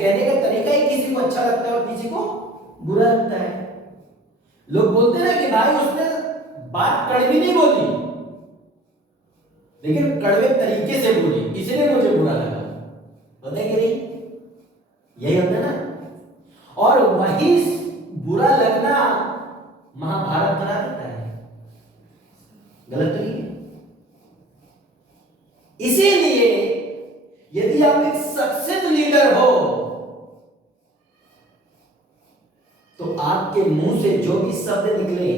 कहने का तरीका ही किसी को अच्छा लगता है और किसी को बुरा लगता है। लोग बोलते हैं ना कि भाई उसने बात कड़वी नहीं बोली, लेकिन कड़वे तरीके से बोली, इसलिए मुझे बुरा लगा। होता है कि नहीं? यही होता है ना। और वही बुरा लगना महाभारत बना देता है। गलत तो नहीं है? इसीलिए यदि आप एक सक्सेस लीडर हो तो आपके मुंह से जो भी शब्द निकले,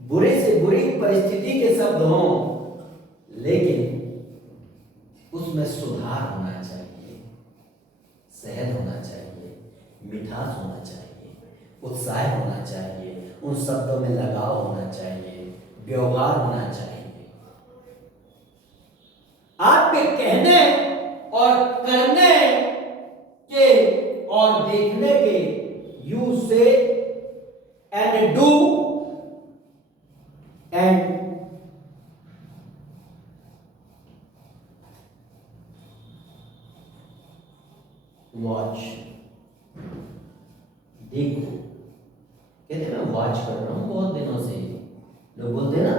बुरे से बुरी परिस्थिति के शब्द हो, लेकिन उसमें सुधार होना चाहिए, सहज होना चाहिए, मिठास होना चाहिए, उत्साह होना चाहिए, उन शब्दों में लगाव होना चाहिए, व्यवहार होना चाहिए। आपके कहने और करने के और देखने के यू से एंड डू एंड वॉच। देखो, कहते हैं मैं वॉच कर रहा हूं बहुत दिनों से। लोग बोलते हैं ना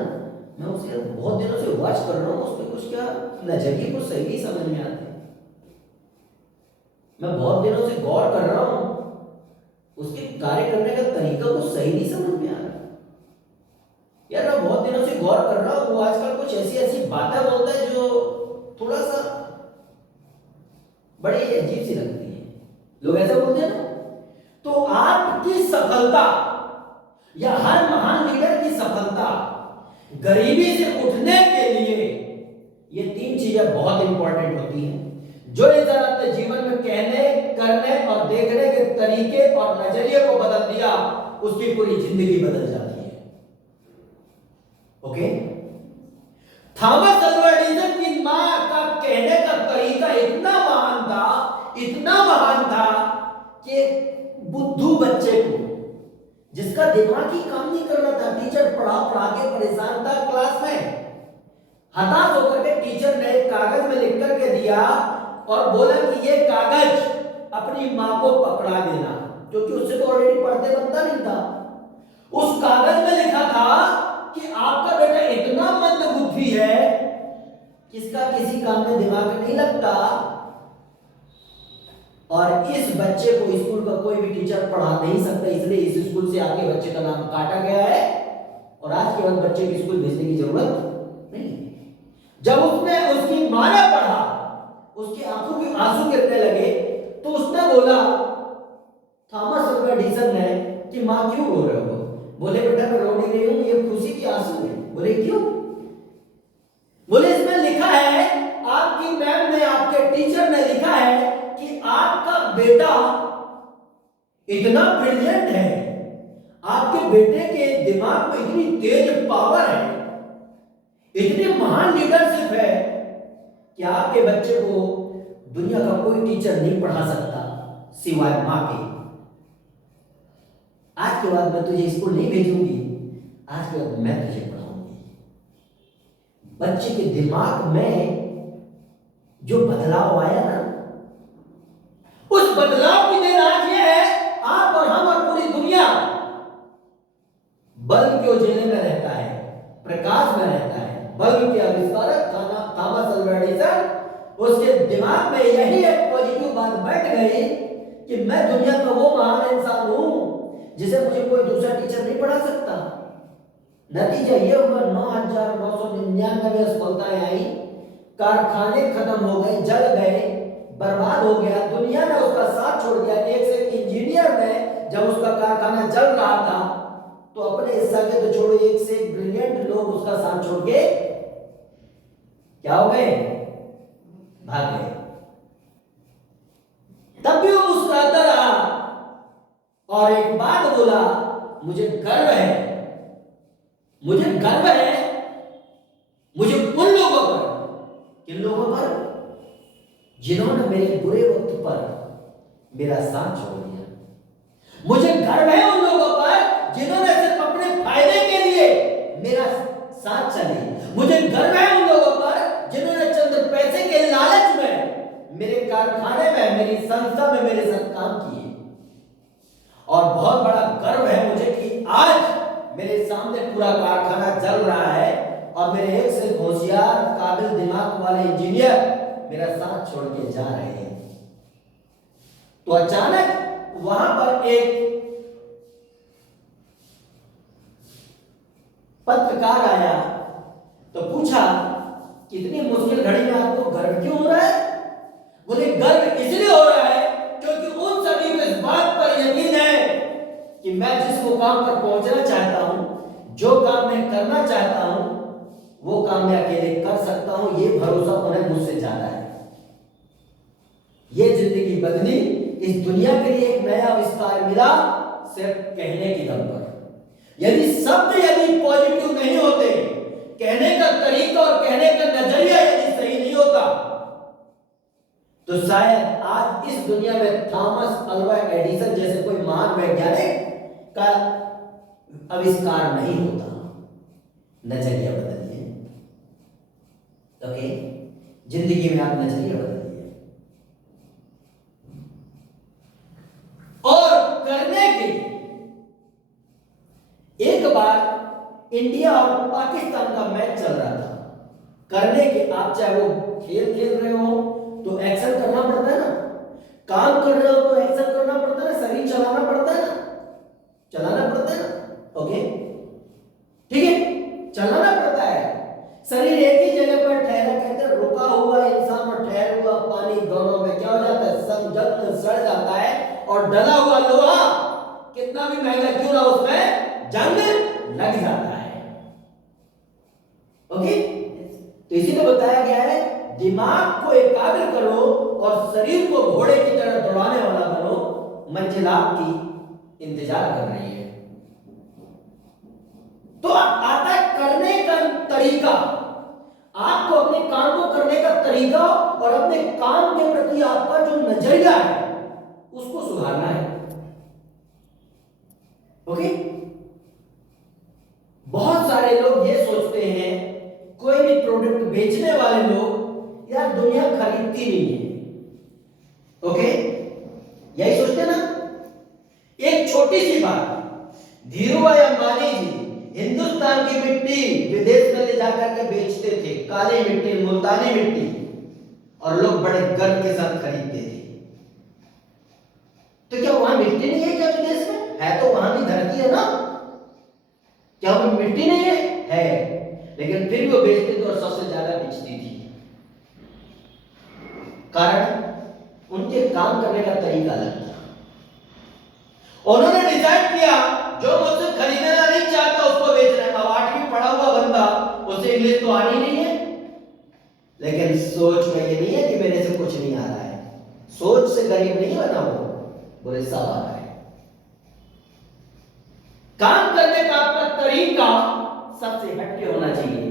मैं उसे बहुत दिनों से वॉच कर रहा हूं, उसमें कुछ क्या नजरिए कुछ सही नहीं समझ में आते। मैं बहुत दिनों से गौर कर रहा हूं, उसके कार्य करने का तरीका कुछ सही नहीं समझ में आ रहा। यार मैं बहुत दिनों से गौर कर रहा हूं, वो आजकल कुछ ऐसी ऐसी बातें बोलता है जो थोड़ा सा बड़ी अजीब सी लगती है। लोग ऐसा बोलते हैं ना। तो आपकी सफलता या हर महान लीडर की सफलता, गरीबी से उठने के लिए ये तीन चीजें बहुत इंपॉर्टेंट होती हैं। जो इंसान अपने जीवन में कहने, करने और देखने के तरीके और नजरिए को बदल दिया, उसकी पूरी जिंदगी बदल जाती है। ओके? थॉमस अल्वा एडिसन की मां का कहने का तरीका इतना महान था, इतना महान था कि बुद्धू बच्चे को, जिसका दिमाग ही काम नहीं कर रहा था, टीचर पढ़ा पढ़ा के परेशान था क्लास में, हताश होकर के टीचर ने एक कागज में लिख करके दिया और बोला कि ये कागज अपनी मां को पकड़ा देना, क्योंकि उससे तो ऑलरेडी पढ़ते बनता नहीं था। उस कागज में लिखा था कि आपका बेटा इतना मंद बुद्धि है कि इसका किसी काम में दिमाग नहीं लगता, और इस बच्चे को स्कूल का कोई भी टीचर पढ़ा नहीं सकता, इसलिए इस स्कूल से आगे बच्चे का नाम काटा गया है और आज के बाद बच्चे को स्कूल भेजने की जरूरत नहीं है। जब उसने उसकी मां ने पढ़ा, उसकी आंखों के आंसू गिरने लगे, तो उसने बोला, थॉमस अल्वा एडिसन ने, कि मां क्यों रो रहे हो? बोले बेटा मैं रो नहीं रही हूं, ये खुशी की आंसू है। बोले क्यों? बोले इसमें लिखा है, आपकी मैम ने, आपके टीचर ने लिखा है कि आपका बेटा इतना ब्रिलियंट है, आपके बेटे के दिमाग में इतनी तेज पावर है, इतनी महान लीडरशिप है कि आपके बच्चे को दुनिया का कोई टीचर नहीं पढ़ा सकता सिवाय मां के। आज के बाद मैं तुझे स्कूल नहीं भेजूंगी, आज के बाद मैं तुझे पढ़ाऊंगी। बच्चे के दिमाग में जो बदलाव आया ना, उस बदलाव की देन आज ये है, आप और हम और पूरी दुनिया बल्ब के उजाले में रहता है, प्रकाश में रहता है। बल्ब के आविष्कारक थॉमस अल्वा एडिसन, उसके दिमाग में यही एक पॉजिटिव बात बैठ गई कि मैं दुनिया का वो महान इंसान हूं जिसे मुझे कोई दूसरा टीचर नहीं पढ़ा सकता। नतीजा ये हुआ, 9,999 असफलताएं आई, कारखाने खत्म हो गए, जल गए, बर्बाद हो गया, दुनिया ने उसका साथ छोड़ दिया। एक से एक इंजीनियर ने, जब उसका कारखाना जल रहा था, तो अपने हिस्सा के तो छोड़ो, एक से एक ब्रिलियंट लोग उसका साथ छोड़ के क्या हो गए? भाग गए। तब भी वो मुस्कुराता रहा और एक बात बोला, मुझे गर्व है, मुझे गर्व है, मुझे उन लोगों पर, किन लोगों पर? जिन्होंने मेरे बुरे वक्त पर मेरा साथ छोड़ दिया। मुझे गर्व है उन लोगों पर जिन्होंने सिर्फ अपने फायदे के लिए मेरा साथ चले। मुझे गर्व है उन लोगों पर जिन्होंने चंद पैसे के लालच में मेरे कारखाने में, मेरी संस्था में मेरे साथ काम किए। और बहुत बड़ा गर्व है मुझे कि आज मेरे सामने पूरा कारखाना चल रहा है और मेरे एक से होशियार काबिल दिमाग वाले इंजीनियर मेरा साथ छोड़ के जा रहे हैं। तो अचानक वहां पर एक पत्रकार आया तो पूछा, कितनी मुश्किल घड़ी में आपको गर्व क्यों हो रहा है? बोले, गर्व इसलिए हो रहा है क्योंकि उन सभी को इस बात पर यकीन है कि मैं जिस मुकाम पर पहुंचना चाहता हूं, जो काम मैं करना चाहता हूं, वो काम मैं अकेले कर सकता हूं। ये भरोसा उन्हें मुझसे ज्यादा है। ये जिंदगी बदली, इस दुनिया के लिए एक नया आविष्कार मिला सिर्फ कहने की दम पर। यदि पॉजिटिव नहीं होते, कहने का तरीका और कहने का नजरिया यदि सही नहीं होता, तो शायद आज इस दुनिया में थॉमस अल्वा एडिसन जैसे कोई महान वैज्ञानिक का आविष्कार नहीं होता। नजरिया बदलिए। ओके, जिंदगी में आप नजरिया बदलिए। और करने के एक बार इंडिया और पाकिस्तान का मैच चल रहा था। करने के, आप चाहे वो खेल खेल रहे हो तो एक्शन करना पड़ता है ना, काम कर रहे हो तो एक्शन करना पड़ता है ना, शरीर चलाना पड़ता है ना, चलाना पड़ता है ना। ओके, ठीक है, चलाना पड़ता है। शरीर एक ही जगह पर ठहरा, कहते हैं रुका हुआ इंसान और ठहरा हुआ पानी दोनों में क्या हो जाता है? जंग सड़ जाता है। और डला हुआ लोहा कितना भी महंगा क्यों ना, उसमें जंग लग जाता है। ओके, तो इसी में बताया गया है, दिमाग को एकाग्र करो और शरीर को घोड़े की तरह दौड़ाने वाला बनो। मंजिल आपकी इंतजार कर रही है। तो आता है करने का तरीका। आपको अपने काम को करने का तरीका और अपने काम के प्रति आपका जो नजरिया है उसको सुधारना है। ओके, बहुत सारे लोग ये सोचते हैं, कोई भी प्रोडक्ट बेचने वाले लोग, यार दुनिया खरीदती नहीं है। ओके, यही सोचते ना। एक छोटी सी बात, धीरूभाई अंबानी जी हिंदुस्तान की मिट्टी विदेश में ले जाकर के बेचते थे, काली मिट्टी, मुल्तानी मिट्टी, और लोग बड़े गर्व के साथ खरीदते थे। तो क्या वहां मिट्टी नहीं है क्या विदेश में? है तो वहां भी धरती है ना, क्या वो मिट्टी नहीं है? है, लेकिन फिर भी वो बेचते थे और सबसे ज्यादा बेचती थी। कारण उनके काम करने का तरीका अलग था। उन्होंने डिसाइड किया, जो मुझसे खरीदना नहीं चाहता उसको बेचना है। अब 8वीं पढ़ा हुआ बंदा, उसे इंग्लिश तो आनी नहीं है, लेकिन सोच में ये नहीं है कि मेरे से कुछ नहीं आ रहा है। सोच से गरीब नहीं बना वो, बोले सब आ रहा है। काम करने का आपका तरीका सबसे हटके होना चाहिए।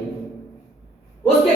उसके